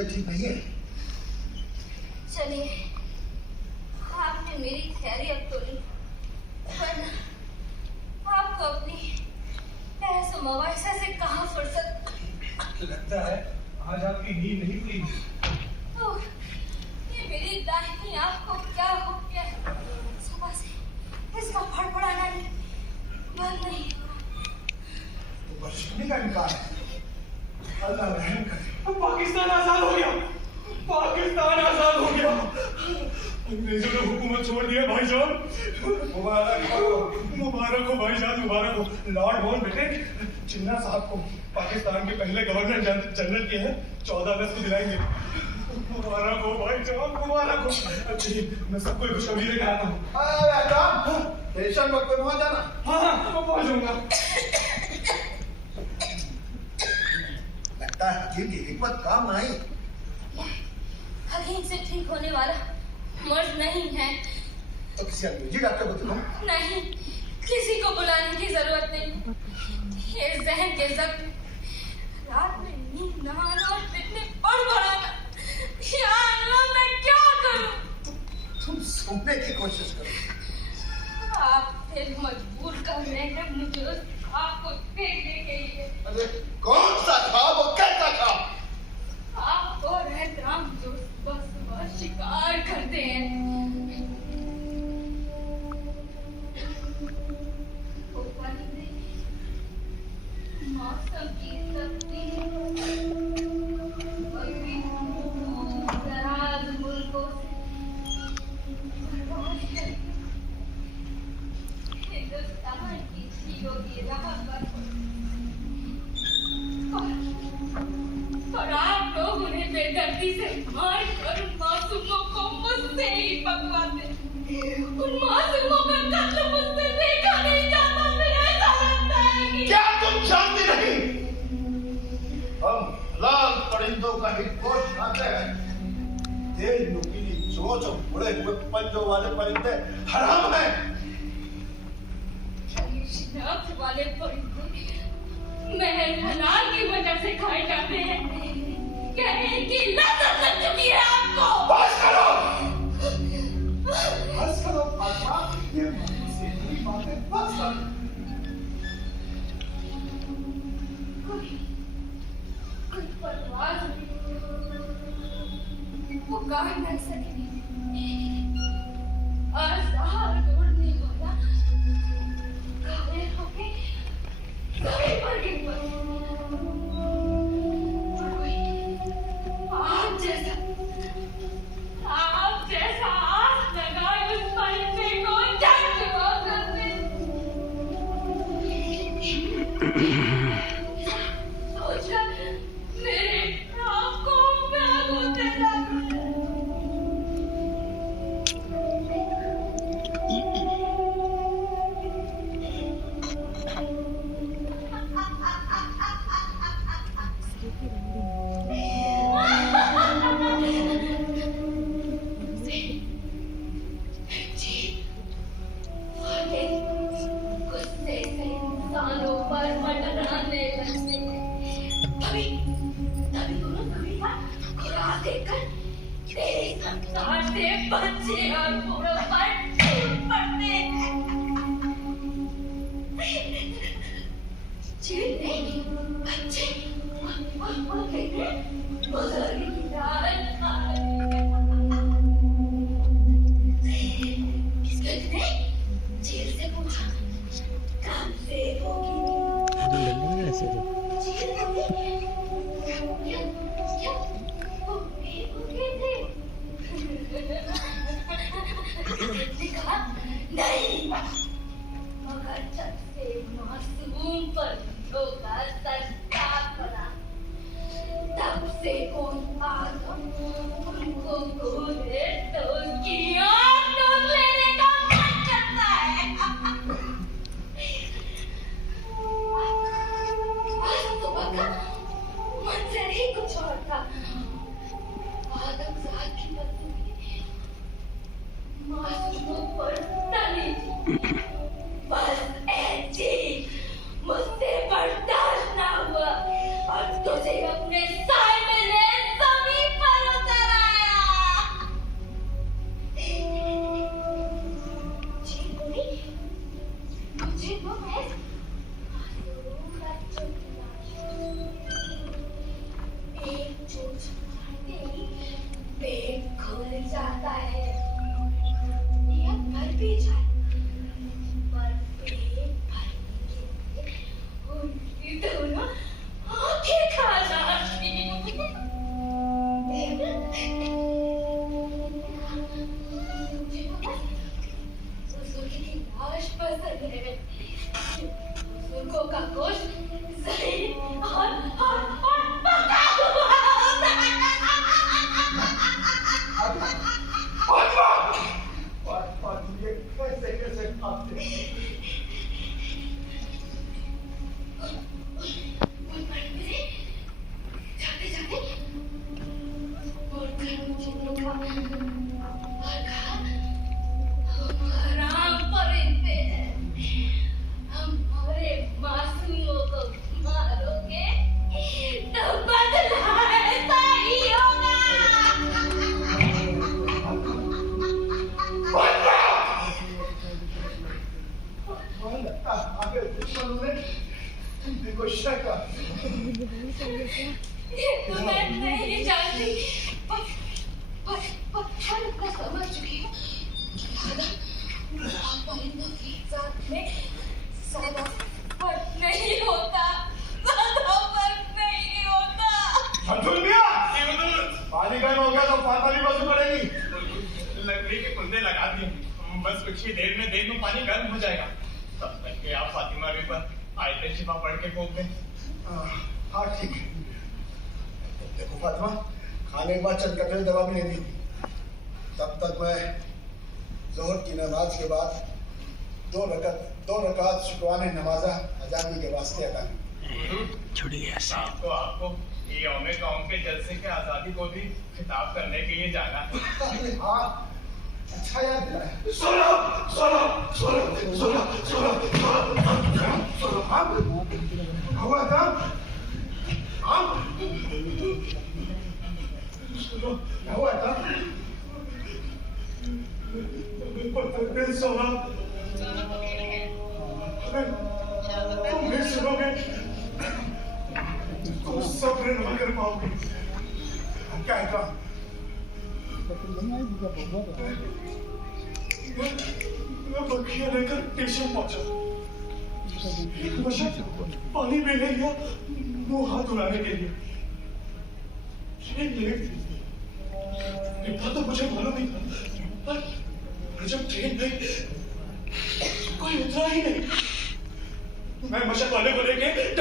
तबीयत ठीक नहीं है? चलिए, आपने मेरी खैरियत तो ली, वरना आपको अपनी ऐसे मवाइसा से कहाँ फुर्सत? लगता है आज आपकी नींद नहीं पूरी। तो ये मेरी दाहिनी आँख को क्या हो गया है? सुबह से इसका फड़फड़ाना नहीं बंद नहीं। तो बचने का इनकार है। अल्लाह रहम करे। पाकिस्तान आजाद हो गया, पाकिस्तान आजाद हो गया। अंग्रेजों ने हुकूमत छोड़ दिया भाईजान। मुबारक हो भाईजान, मुबारक हो। लॉर्ड होन बेटे जिन्ना साहब को पाकिस्तान के पहले गवर्नर जनरल के हैं, 14 अगस्त को दिलाएंगे। मुबारक हो भाईजान, मुबारक हो। अच्छी मैं सबको खुशखबरी लेकर आता हूँ। स्टेशन पर पहुंच जाना। हाँ मैं पहुंच जाऊंगा। लगता है हकीम की हिकमत काम आई। हकीम से ठीक होने वाला मर्द नहीं है। तो किसी अंग्रेजी डॉक्टर को दिखाओ। नहीं, किसी को बुलाने की जरूरत नहीं। ये जहन के जख्म, रात में नींद न आना और इतने बड़बड़ाना, या अल्लाह मैं क्या करूं? तुम सुनने की कोशिश करो। आप फिर मजबूर कर रहे हैं मुझे उस ख्वाब को देखने के लिए। अरे कौन सा ख्वाब और कैसा ख्वाब? आप और रहतराम जो सुबह सुबह शिकार करते हैं। मौसम की तब्दीली, दराज मुल्कों से हिंदुस्तान की झीलों की राह पर, और आप लोग उन्हें बेदर्दी से मार कर मासूमों को मुझसे ही पकवाते। उन मासूमों का कत्ल मुझसे देखा नहीं जाता। फिर ऐसा लगता है कि क्या तुम जानती नहीं? हम लाल परिंदों का ही गोश्त खाते हैं। तेज नुकीली चोंच और बुढ़े हुए पंजों वाले परिंदे हराम हैं। ये शनाख्त वाले परिंदे महल हलाल की वजह से खाए जाते हैं। क्या इनकी लत लग चुकी है आपको? बस करो, बस करो फातिमा, ये सीधी बातें बस करो। कोई परवाज़ नहीं, पुकार न सकेगी। आज़ाद उड़ने वाला घायल होके जमीन पर गिर पड़ा। आप जैसा आस लगाए उस परिंदे को जन्म हुआ करते। सोचकर मेरे आप को प्यार होते जाते। बच्चे और बूढ़ों पर टूट पड़ते हैं। चिड़े, बच्चे और बुजुर्ग की किसने जेल से पूछा कब से होगी? जेल नहीं, मगर जब से मासूम पर धोखा सच्चा पड़ा, तब से कोई आदम उनको खोले तो उसकी आँख नोच लेने का मन करता है। आज सुबह का मंजर ही कुछ और था। आदम साहब की बदतमीजी मासूमों पर तली थी। बस ऐसे मुझसे बर्दाश्त ना हुआ और तुझे अपने साए में ले जमीन ये तो मैं नहीं जानती, पर मैं समझ चुकी हूँ। लाल परिंदों के साथ में ज्यादा फर्क नहीं होता, ज्यादा फर्क नहीं होता। समझ गया? पानी गर्म हो गया तो पानी बसू पड़ेगी। लकड़ी के कुंदे लगा दिए, बस कुछ ही देर में पानी गर्म हो जाएगा। तब तक के आप फातिमा भी पर आयते शिफा पढ़ के फूक दें। हाँ ठीक है। देखो फातिमा, खाने के बाद चंद कतरे दवा भी नहीं दी। तब तक मैं जोहर की नमाज के बाद दो रकात शुक्राने नमाजा अजानी के वास्ते अदा छोड़िए ऐसे। आपको ये औमे कौम के जलसे के आजादी को भी खिताब करने के लिए जाना है। हाँ, अच्छा याद दिलाया। हुआ था? हुआ था? तुम भी सुनोगे तो सब्र न कर पाओगे। क्या है था? मैं बखिया लेकर स्टेशन पहुंचा। पानी भी ले लिया मुंह हाथ धुलाने के लिए। ट्रेन लेट थी, इतना तो मुझे मालूम ही था, पर जब ट्रेन में कोई उतरा ही नहीं, मैं मशक वाले को लेके